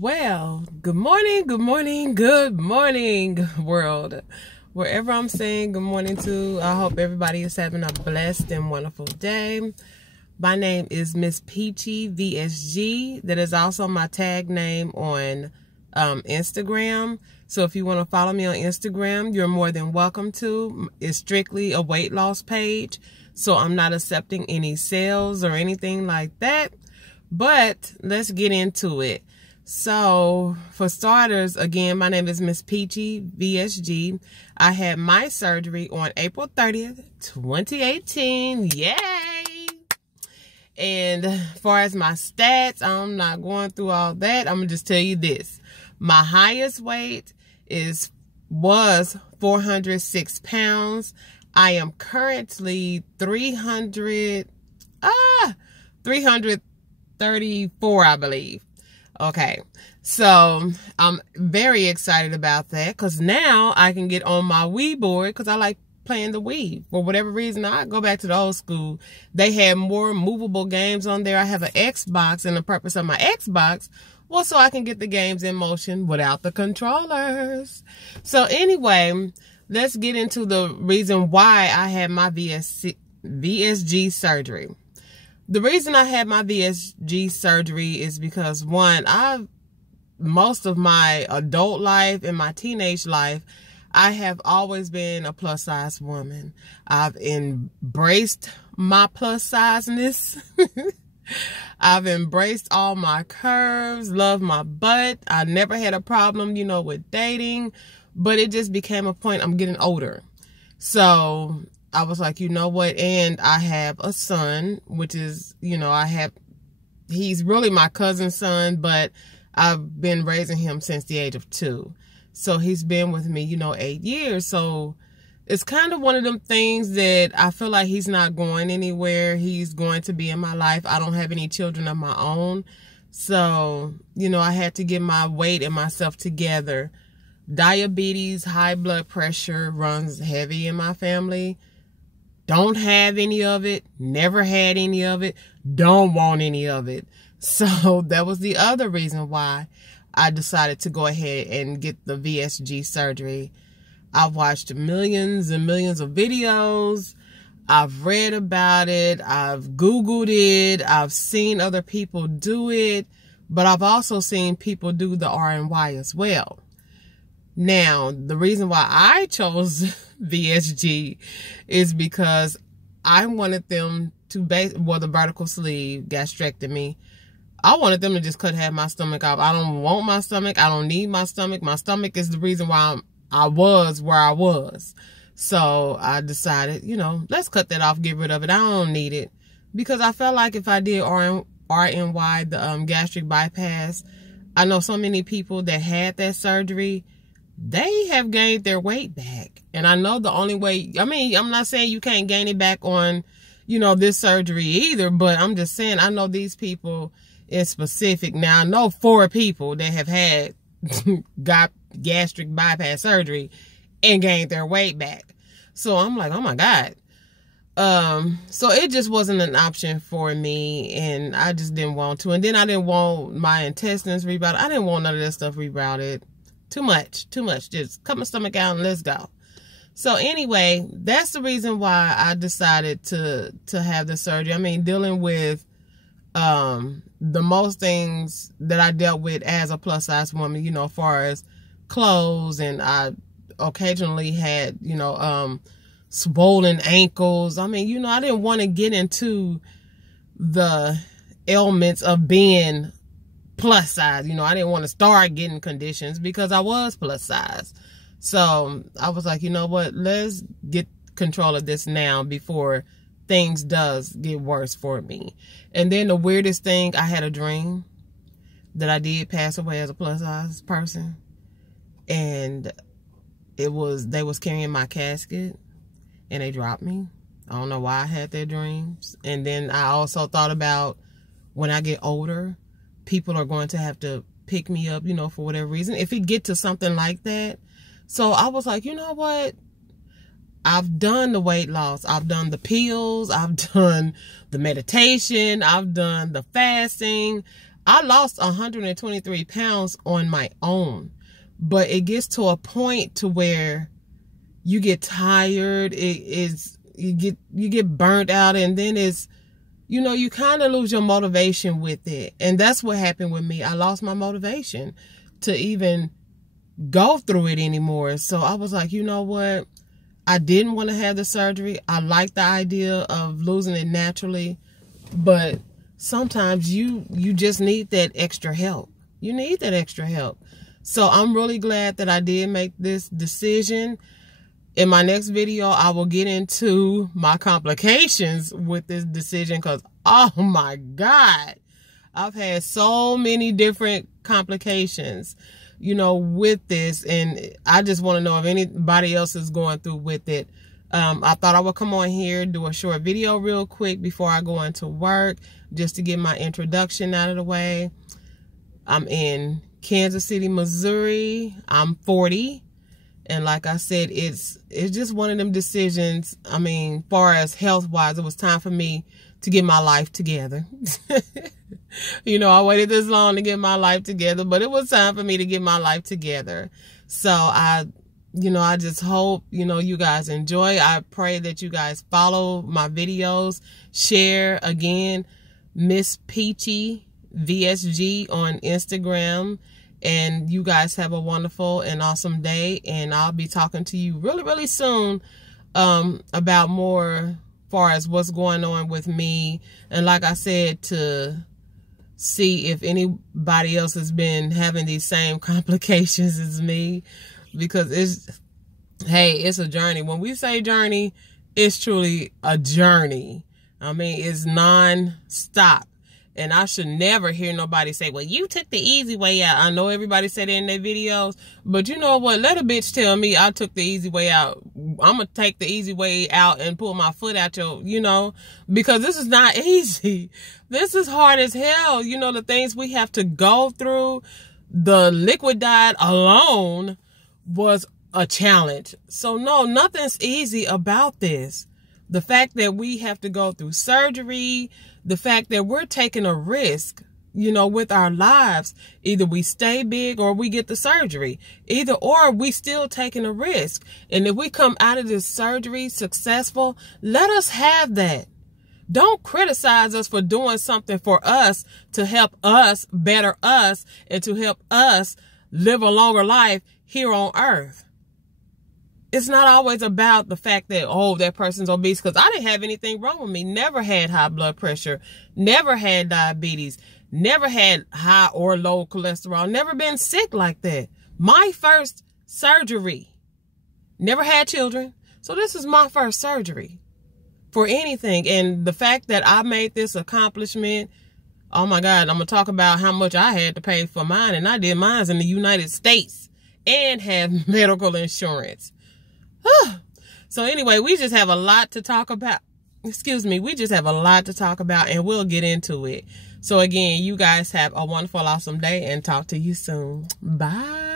Well, good morning, good morning, good morning, world. Wherever I'm saying good morning to, I hope everybody is having a blessed and wonderful day. My name is Miss Peachy VSG. That is also my tag name on Instagram. So if you want to follow me on Instagram, you're more than welcome to. It's strictly a weight loss page. So I'm not accepting any sales or anything like that. But let's get into it. So, for starters, again, my name is Miss Peachy VSG. I had my surgery on April 30th, 2018. Yay! And as far as my stats, I'm not going through all that. I'm going to just tell you this. My highest weight was 406 pounds. I am currently 334, I believe. Okay, so I'm very excited about that because now I can get on my Wii board because I like playing the Wii. For whatever reason, I go back to the old school. They had more movable games on there. I have an Xbox, and the purpose of my Xbox was so I can get the games in motion without the controllers. So anyway, let's get into the reason why I had my VSG surgery. The reason I had my VSG surgery is because, one, most of my adult life and my teenage life, I have always been a plus size woman. I've embraced my plus sizeness. I've embraced all my curves, love my butt. I never had a problem, with dating, but it just became a point. I'm getting older. So I was like, you know what? And I have a son, which is, he's really my cousin's son, but I've been raising him since the age of 2. So he's been with me, 8 years. So it's kind of one of them things that I feel like he's not going anywhere. He's going to be in my life. I don't have any children of my own. So, I had to get my weight and myself together. Diabetes, high blood pressure runs heavy in my family. Don't have any of it, never had any of it, don't want any of it. So that was the other reason why I decided to go ahead and get the VSG surgery. I've watched millions and millions of videos. I've read about it. I've Googled it. I've seen other people do it. But I've also seen people do the R&Y as well. Now, the reason why I chose VSG is because I wanted them to the vertical sleeve gastrectomy. I wanted them to just cut half my stomach off. I don't want my stomach. I don't need my stomach. My stomach is the reason why I was where I was. So I decided, let's cut that off, get rid of it. I don't need it. Because I felt like if I did R&Y, the gastric bypass, I know so many people that had that surgery, they have gained their weight back. And I know the only way, I'm not saying you can't gain it back on, this surgery either, but I'm just saying I know these people in specific. Now, I know 4 people that have had got gastric bypass surgery and gained their weight back. So I'm like, oh my God. So it just wasn't an option for me, and I just didn't want to. And then I didn't want my intestines rerouted. I didn't want none of that stuff rerouted. Too much. Just cut my stomach out and let's go. So anyway, that's the reason why I decided to have the surgery. Dealing with the most things that I dealt with as a plus size woman, as far as clothes, and I occasionally had, swollen ankles. I didn't want to get into the ailments of being plus size. I didn't want to start getting conditions because I was plus size. So I was like, you know what, let's get control of this now before things does get worse for me. And then the weirdest thing, I had a dream that I did pass away as a plus size person. And they was carrying my casket and they dropped me. I don't know why I had that dreams. And then I also thought about when I get older, people are going to have to pick me up, for whatever reason, if it get to something like that. So I was like, you know what? I've done the weight loss. I've done the pills. I've done the meditation. I've done the fasting. I lost 123 pounds on my own, but it gets to a point to where you get tired. You get burnt out, and then you kind of lose your motivation with it. And that's what happened with me. I lost my motivation to even go through it anymore. So I was like, you know what? I didn't want to have the surgery. I like the idea of losing it naturally, but sometimes you just need that extra help. You need that extra help. So I'm really glad that I did make this decision. In my next video, I will get into my complications with this decision because, oh my God, I've had so many different complications, with this. And I just want to know if anybody else is going through with it. I thought I would come on here, do a short video real quick before I go into work, just to get my introduction out of the way. I'm in Kansas City, Missouri. I'm 40. And like I said, it's just one of them decisions. I mean, far as health-wise, it was time for me to get my life together. I waited this long to get my life together, but it was time for me to get my life together. So I just hope, you guys enjoy. I pray that you guys follow my videos, share. Again, Miss Peachy VSG on Instagram. And you guys have a wonderful and awesome day. And I'll be talking to you really, really soon about more far as what's going on with me. And like I said, to see if anybody else has been having these same complications as me. Because it's a journey. When we say journey, it's truly a journey. I mean, it's non-stop. And I should never hear nobody say, well, you took the easy way out. I know everybody said it in their videos, but you know what? Let a bitch tell me I took the easy way out. I'm going to take the easy way out and pull my foot out because this is not easy. This is hard as hell. The things we have to go through, the liquid diet alone was a challenge. So no, nothing's easy about this. The fact that we have to go through surgery, the fact that we're taking a risk, with our lives. Either we stay big or we get the surgery. Either or, we still taking a risk. And if we come out of this surgery successful, let us have that. Don't criticize us for doing something for us to help us, better us, and to help us live a longer life here on earth. It's not always about the fact that, oh, that person's obese, because I didn't have anything wrong with me. Never had high blood pressure, never had diabetes, never had high or low cholesterol, never been sick like that. My first surgery, never had children. So this is my first surgery for anything. And the fact that I made this accomplishment, oh my God, I'm going to talk about how much I had to pay for mine. And I did mine in the United States and have medical insurance. So anyway, we just have a lot to talk about. We just have a lot to talk about, and we'll get into it. So again, you guys have a wonderful, awesome day, and talk to you soon. Bye.